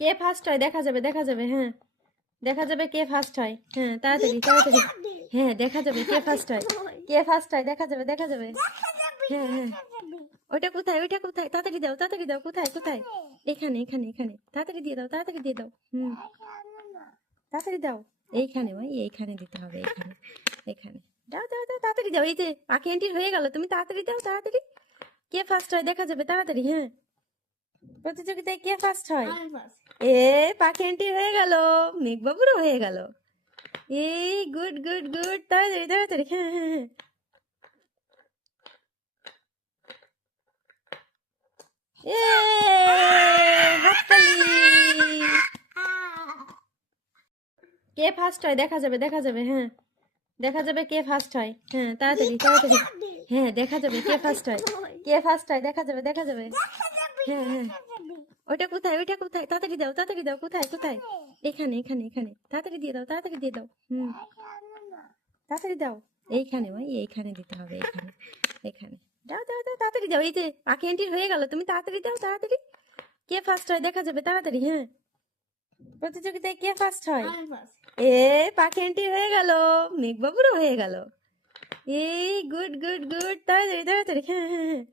কে first হয় দেখা যাবে, দেখা যাবে। হ্যাঁ, দেখা যাবে কে ফার্স্ট হয়। হ্যাঁ, তাড়াতাড়ি তাড়াতাড়ি। হ্যাঁ, দেখা যাবে কে ফার্স্ট হয়। কে ফার্স্ট হয় দেখা যাবে, দেখা যাবে। হ্যাঁ হ্যাঁ, ওইটা কোথায়, ওইটা কোথায়? তাড়াতাড়ি দাও, তাড়াতাড়ি দাও। কোথায় কোথায়? এখানে এখানে এখানে, তাড়াতাড়ি দিয়ে দাও, তাড়াতাড়ি দিয়ে দাও। তাড়াতাড়ি দাও। এইখানে ভাই, এইখানে দিতে হবে, এইখানে এখানে। দাও দাও দাও, তাড়াতাড়ি দাও। এই যে পাখি আন্টির হয়ে গেল, তুমি তাড়াতাড়ি দাও, তাড়াতাড়ি। কে ফার্স্ট হয় দেখা যাবে, তাড়াতাড়ি। হ্যাঁ, প্রতিযোগিতায় কে ফার্স্ট হয়? এ পাখি আন্টির হয়ে গেল, মেঘবাবুরও হয়ে গেল। এই গুড গুড গুড, তাড়াতাড়ি তাড়াতাড়ি। হ্যাঁ হ্যাঁ হ্যাঁ। এ হাততালি। কে ফার্স্ট হয় দেখা যাবে, দেখা যাবে। হ্যাঁ, দেখা যাবে কে ফার্স্ট হয়। হ্যাঁ, তাড়াতাড়ি তাড়াতাড়ি। হ্যাঁ, দেখা যাবে কে ফার্স্ট হয়। কে ফার্স্ট হয় দেখা যাবে, দেখা যাবে। হ্যাঁ হ্যাঁ, ওইটা কোথায়, ওইটা কোথায়? তাড়াতাড়ি দাও, তাড়াতাড়ি দাও। কোথায় কোথায়? এখানে এখানে এখানে, তাড়াতাড়ি দিয়ে দাও, তাড়াতাড়ি দিয়ে দাও। তাড়াতাড়ি দাও। এইখানে ভাই, এইখানে দিতে হবে, এইখানে এখানে। দাও দাও দাও, তাড়াতাড়ি দাও। এই যে পাখি আন্টির হয়ে গেল, তুমি তাড়াতাড়ি দাও, তাড়াতাড়ি। কে ফার্স্ট হয় দেখা যাবে, তাড়াতাড়ি। হ্যাঁ, প্রতিযোগিতায় কে ফার্স্ট হয়? এ পাখি আন্টির হয়ে গেল, মেঘবাবুরও হয়ে গেল। এই গুড গুড গুড, তাড়াতাড়ি তাড়াতাড়ি। হ্যাঁ হ্যাঁ হ্যাঁ।